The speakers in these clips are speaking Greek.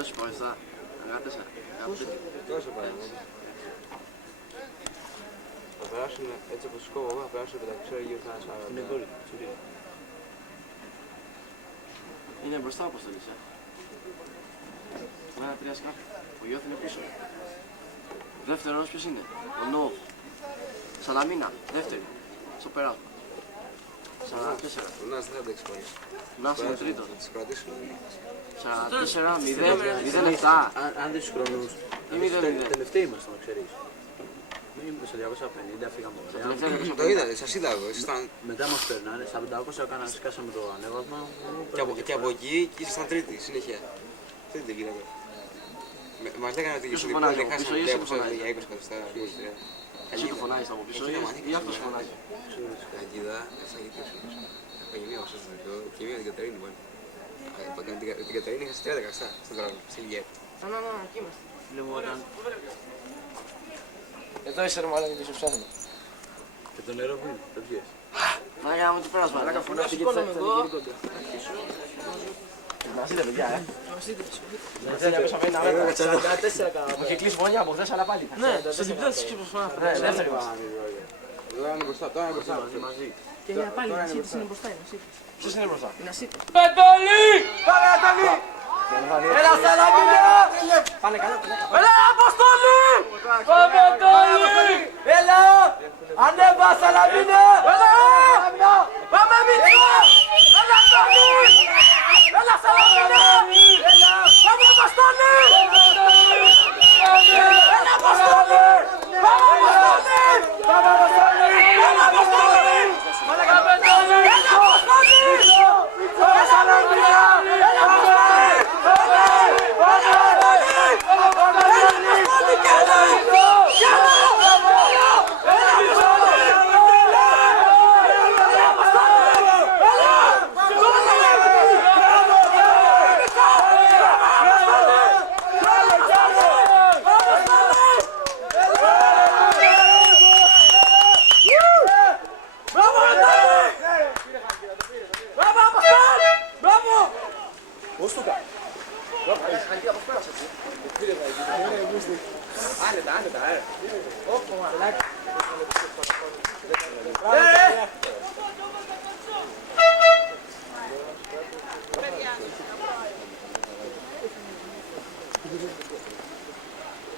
δώσεις πόριστα. 14. Τόσο πάει. Θα περάσουν έτσι όπως σκόβω εγώ, θα περάσουν 500 γύρω στα 40. Είναι γκολ. Είναι μπροστά ο Αποστολής, Ένα τρία σκάφη. Ο Γιώθ είναι πίσω. Δεύτερος ποιος είναι? Ο Νόβ. Σαλαμίνα, δεύτερη. Στο περάσμα. 44. Ο Νάς δεν θα αντέξει πολύ. Νάς είναι τρίτος. Θα τις κρατήσουμε. 44, 0-7. Αν δεις τους χρονούς, τελευταίοι ήμασταν, να ξέρεις. Ήμουν στο 250, φύγαμε ωραία. Το είδατε, σας είδα εγώ. Μετά μας περνάνε, στα 500 σκάσαμε το ανέβασμα. Και από εκεί και ήσασταν τρίτη, συνέχεια. Τρίτη γίνατε. Μας λέγανε ότι Ποιος σου φωνάζει δεν από πίσω χάσαμε ή εσύ που φωνάζεις? 20 εκατοστά. Εσύ που φωνάζεις από πίσω ή αυτός που φωνάζει? Αγγίδα, έφαγε τι ουσίες. Έφαγε μία οσός και μία την Κατερίνη μόνο. Την Κατερίνη είχα σε 30 εκατοστά στον δρόμο, στην Λιέ. Να, εκεί είμαστε. Λέμε όταν... Εδώ είσαι ρε μάλλον και σου ψάχνω. Και το νερό που είναι, το πιες. Μάγια μου τι πέρασμα. Μαλάκα φωνάζει και θα γυρικόνται. Μας είδε παιδιά, Δεν πέσαμε ένα μέτρο. 44 κάναμε. Μου είχε κλείσει φωνιά από χθες αλλά πάλι. Ναι, στο διπλό της ξύπνος Δεύτερη μας. Τώρα είναι μπροστά, τώρα είναι μπροστά. Μαζί. Και πάλι η Ασίτης είναι μπροστά, είναι Ασίτης. Ποιος είναι μπροστά? Είναι Ασίτης. Πετολή! Πάμε Ανατολή! Έλα Σαλαμίνα! Πάνε καλά. Έλα Αποστολή! Πάμε Ανατολή! Έλα! Ανέβα Σαλαμίνα! Έλα! Πάμε Μητσό! Έλα Ανατολή! Έλα Σαλαμίνα! Έλα! Πάμε Αποστολή! Έλα Αποστολή! Πάμε Αποστολή! Πάμε Αποστολή! Έλα Αποστολή! Έλα Αποστολή! Πάμε Σαλαμίνα! Έλα Αποστολή!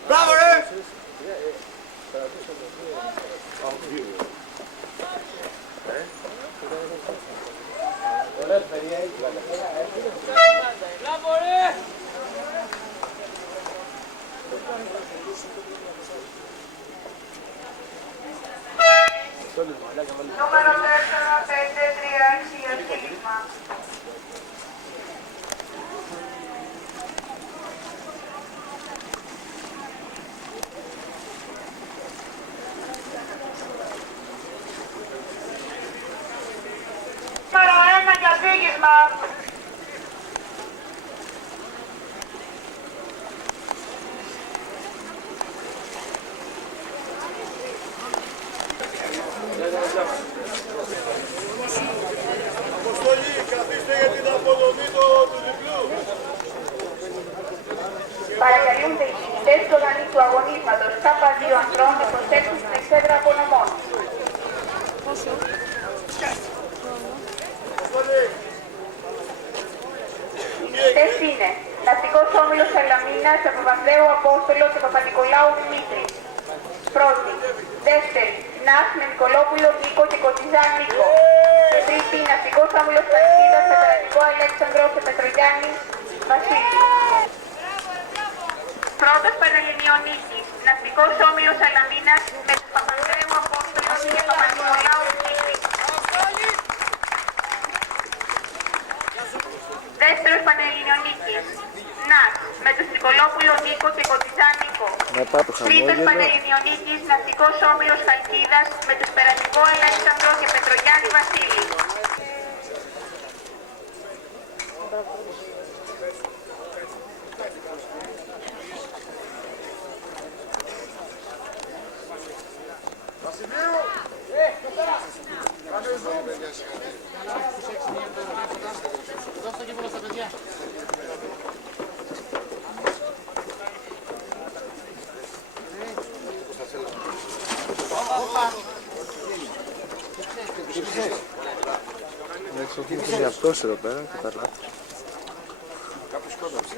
Μπράβο ρε! Μπράβο ρε! Νούμερο 4-5-3-6 αρχήγημα. Νούμερο 1 για φύγισμα. Αποστολή, καθίστε για την αποδομή του διπλού. Παρακαλούνται οι διοικητές του οργανισμού του αγωνίσματος K2 ανδρών να προσέξουν στην εξέδρα απονομών. Οι διοικητές είναι Ναυτικός Όμιλος Σαλαμίνας, Παπανδρέου Απόστολο και Παπα-Νικολάου Δημήτρη. Πρώτη. Δεύτερη. Νάς με Νικολόπουλο Νίκο και Κωτιζά Νίκο. Και τρίτη. Ναυτικός Όμιλος Καλκίδας, Πετρανικό Αλέξανδρο και Πετρογιάννη Βασίλη. Πρώτος Πανελληνιονίκης. Ναυτικός Όμιλος Σαλαμίνας με τους Παπανδρέου Απόστολο και Παπα-Νικολάου Δημήτρη. Δεύτερος Πανελληνιονίκης. Νας με τους Νικολόπουλο Νίκο και Κωτιζά Νίκο. Τρίτος Πανελληνιονίκης Ναυτικός Όμιλος Χαλκίδας με τους Περατικό Αλέξανδρο και Πετρογιάννη Βασίλη. Είναι αυτός εδώ πέρα, κατά λάθος. Κάπου σκότωψε.